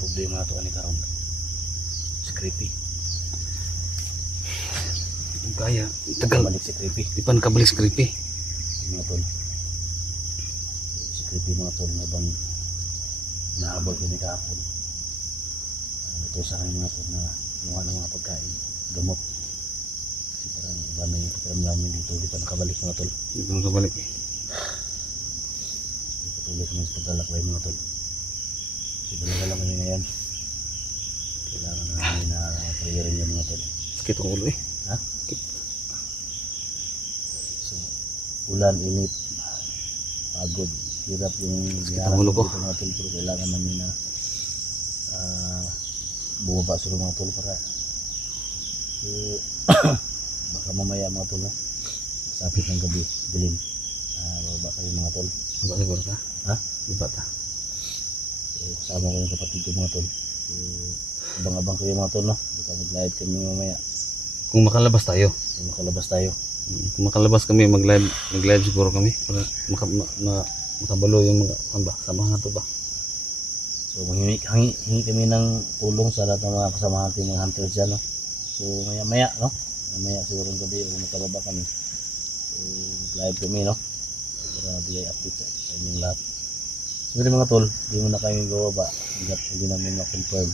Problema ito ani karon. Si Creepy. Kaya tagal balik si Creepy. di pan kabalik si Creepy. Mga tol. Si Creepy mga tol na bang naabot ko ni kahapon. Ito sa akin mga tol na mga ng mga pagkain, gamot. Kasi parang iba na yung pagkain namin dito, di pa nakabalik mga tol. Di pa nakabalik. Patuloy kami sa paglalakbay mga tol. Siguro lang kami ngayon. Kailangan namin na prayerin yung mga tol. Sakit ang ulo eh. Ha? So, ulan, init, pagod, hirap yung ang ulo ko. Mga tol, pero kailangan namin na bumaba sa mga tol para baka mamaya mga tol, no? Sapit ng gabi, dilim. Baba kayo mga tol. Baba siguro ta? Ha? Baba ta. Kasama ko yung kapatid ko mga tol. Abang-abang kayo mga tol, no? Baka mag-live kami mamaya. Kung makalabas tayo. Kung makalabas tayo. Kung makalabas kami, mag-live siguro kami para makabalo yung mga samahan nato ba. So hingi kami ng tulong sa lahat ng mga kasama natin mga hunters dyan, no? So maya-maya, no? Maya siguro ng gabi kung makababa kami. So mag-live kami, no? Para bigay update sa inyong lahat. So mga tol, hindi mo na kami gawaba hanggat hindi namin ma-confirm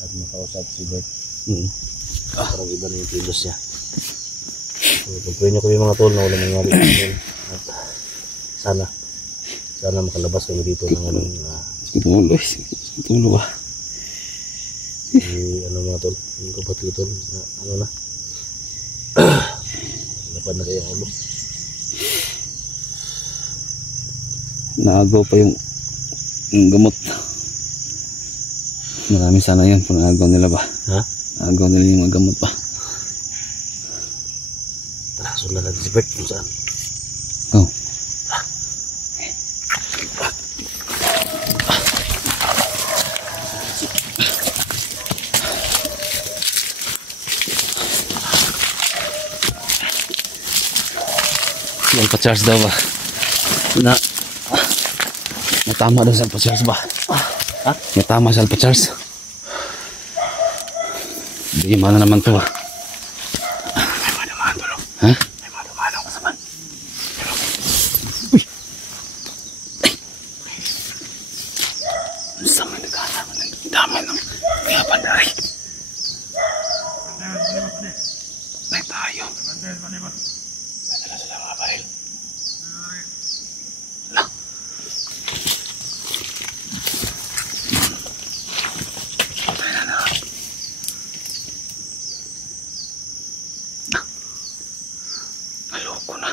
at makausap si Bert. Parang iba na yung kilos niya. So pagpuin nyo kami mga tol na wala nangyari namin. At sana makalabas kami dito ng anong Sakit ang ulo ba? ano mga tol, yung kapatid ko tol, ano na lapad na kayo ang ulo. Naagaw pa yung gamot. Marami sana yun kung naagaw nila ba. Ha? Naagaw nila yung mga gamot pa. Tara, sundan natin si Bert kung saan. Go. Yung pa-charge daw ba? Matama daw sa pa-charge ba? Ha? Matama sa pa-charge. Hindi mana naman to ba? May madamaan tol. Ha? May madamaan ka saman. Uy! Ano sa may nagkalaman ng damay ng kaya pandaray? Ay tayo. Dala sila mga baril. Maloko na.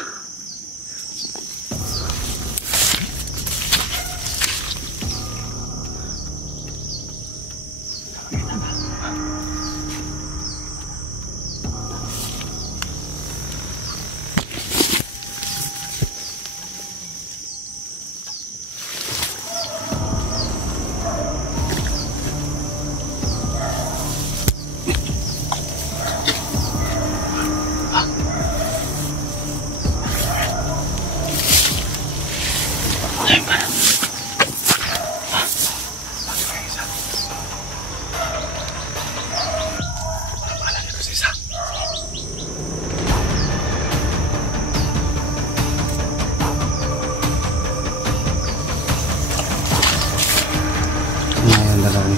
Ayan, darami.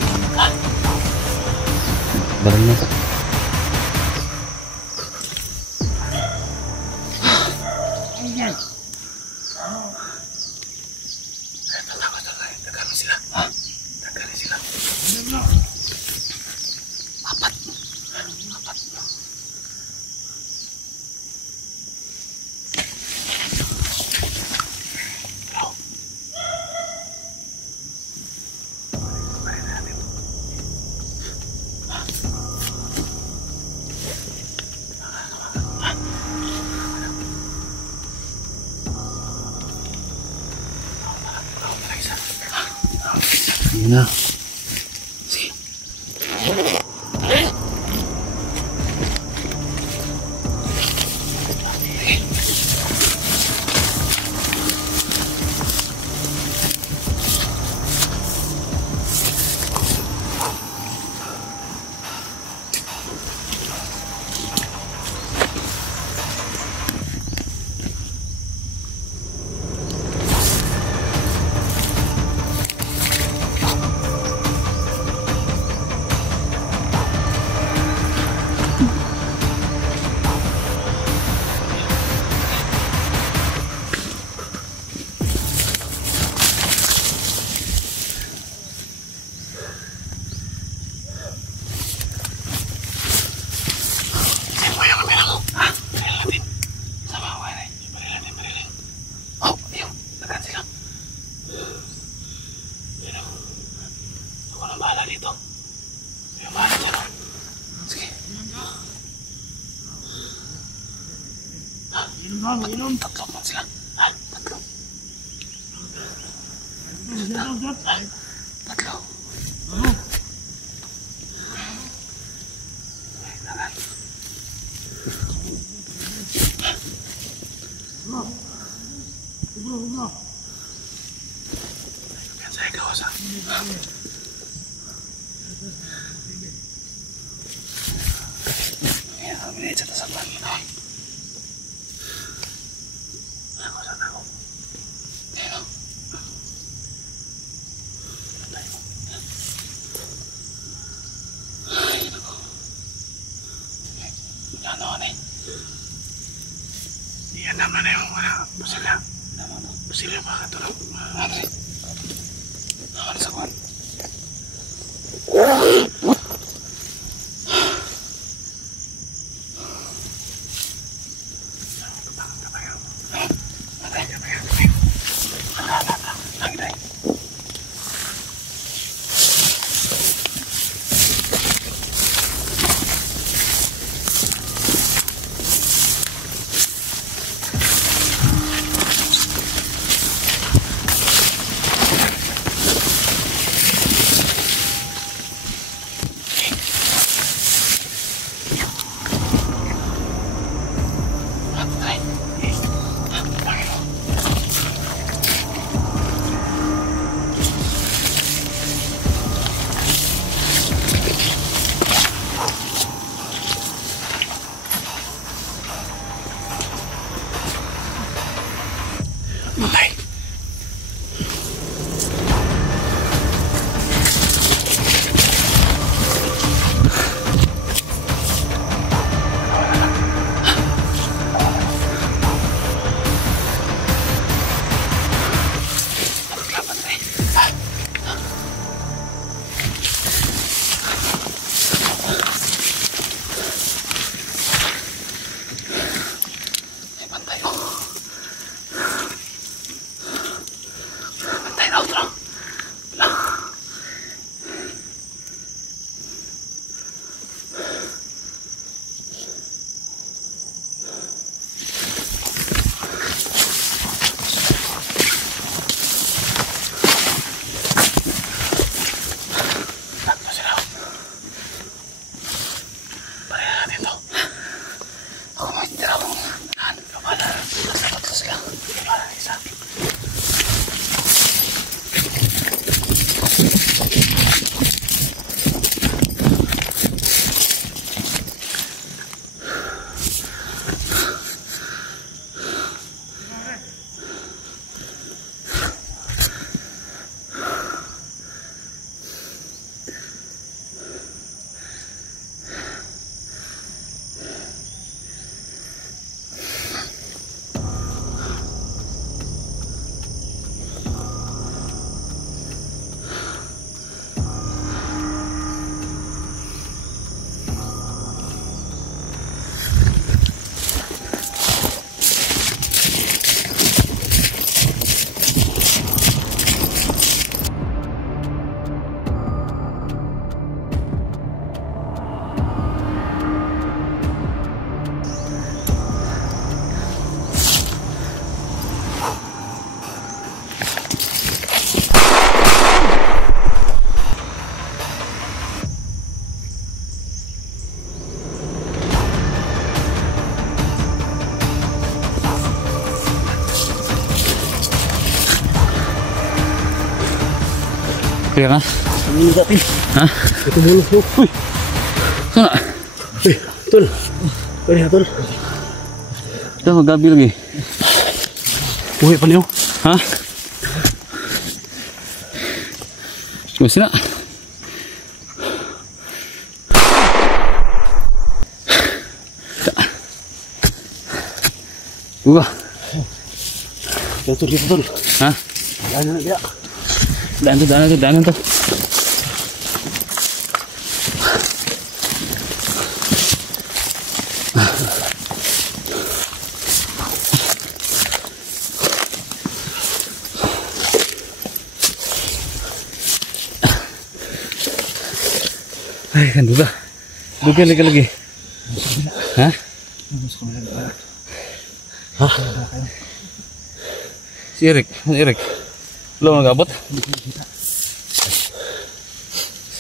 Barang na sa. Nagkano sila? Ha? Nagkano sila? Apat. Yun na. Sige. Tatlo man sila. Tatlo. Tatlo. Yan saya kawasan. Ya, ini cerita sama. Iya namanya yang mana pasila apa katulog Andre naman sa kwan Clear na? Ini natin. Ha? Ito muna. Uy! Sana? Uy! Tol! Uy, tol! Ito, magabi lagi. Uwi pa niyo. Ha? Gusto na. Uga. Ito, dito, tol. Ha? Ano na dia? Daanan to. Ay, kan duga. Duga lagi. Ha? Hah? Si Eric. Belum nagabot?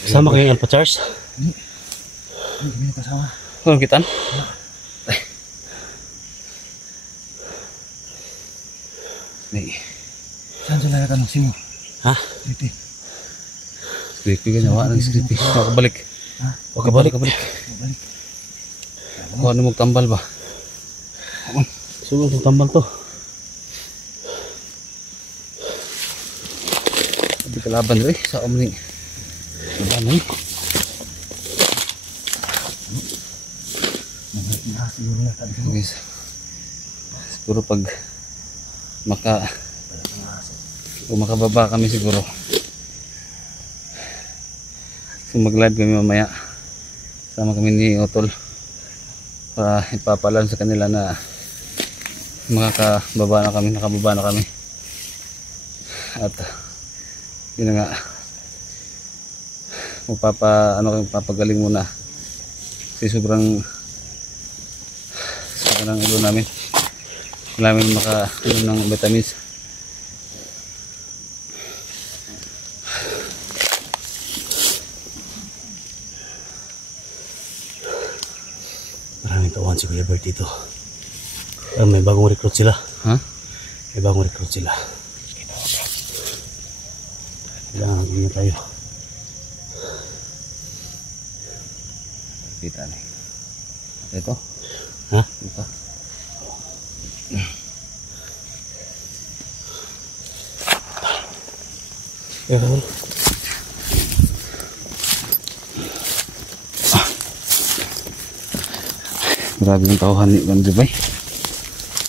Sama kayo Alpha Charles? Hindi kasama. Belum kitan? Nih. Saan sila natanong sino? Ha? Dito. Creepy ka nyawa ng creepy. Makabalik. Ha? Kabalik. Balik. Kung ano magtambal ba? Sulo itong tambal to. Hindi kalaban rin. Sa omning. Laban rin. Siguro na tayo. Guys. Siguro pag kung makababa kami siguro. So mag-live kami mamaya. Sama kami ni Otol. Para ipapalan sa kanila na nakababa na kami. At yun na nga. Papagaling muna. Kasi sobrang ng ulo namin. Wala namin ng vitamins. Maraming tawan si Kuya Bert dito. May bagong recruit sila. Ha? May bagong recruit sila. Kailangan mag-ingat tayo. Kita nih. Ito. Ha? Ito. Ya, kan? Grabe yung tauhan ni Bang Jubay.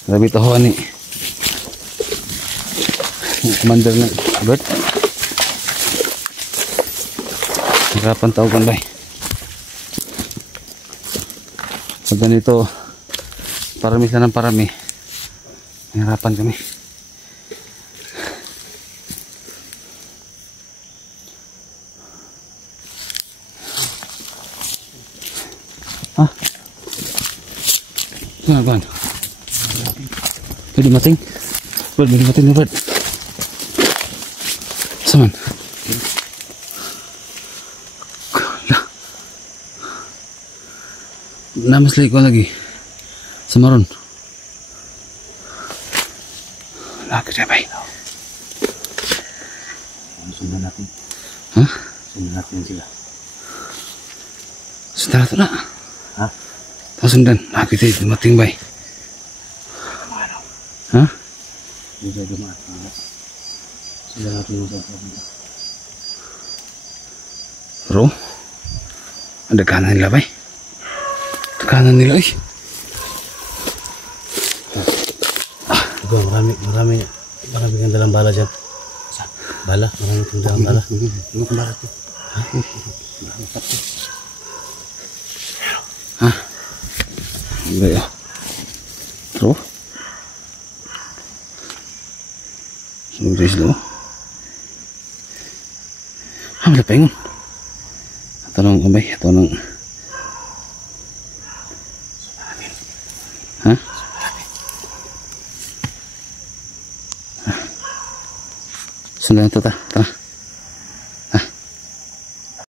Grabe tauhan ni Commander na Bert. Hirapan tauhan bay. Pag ganito parami ka ng parami, hirapan kami. Ha? Saan ba? Pwede mating? Pwede mating na Bert. Saan? Namaslay ko lagi sa maron. Lagi siya bay. Sundan natin. Ha? Sundan natin sila. Sundan ito na. Ha? Tapos sundan. Lagi tayo dumating bay. Ha? Hindi tayo dumaan. Sundan natin yung sa kabila. Bro? Ada kanan nila bay. Kanan nila eh. Ito, marami kang dalang bala dyan. Bala? Marami kang dalang bala. Ano kang bala ito? Ha? Hindi ah. Bro? Sumugay sila oh. Wala pa yun. Ito nang kabay. Ito nang ha? Sundan ito ta. Tara.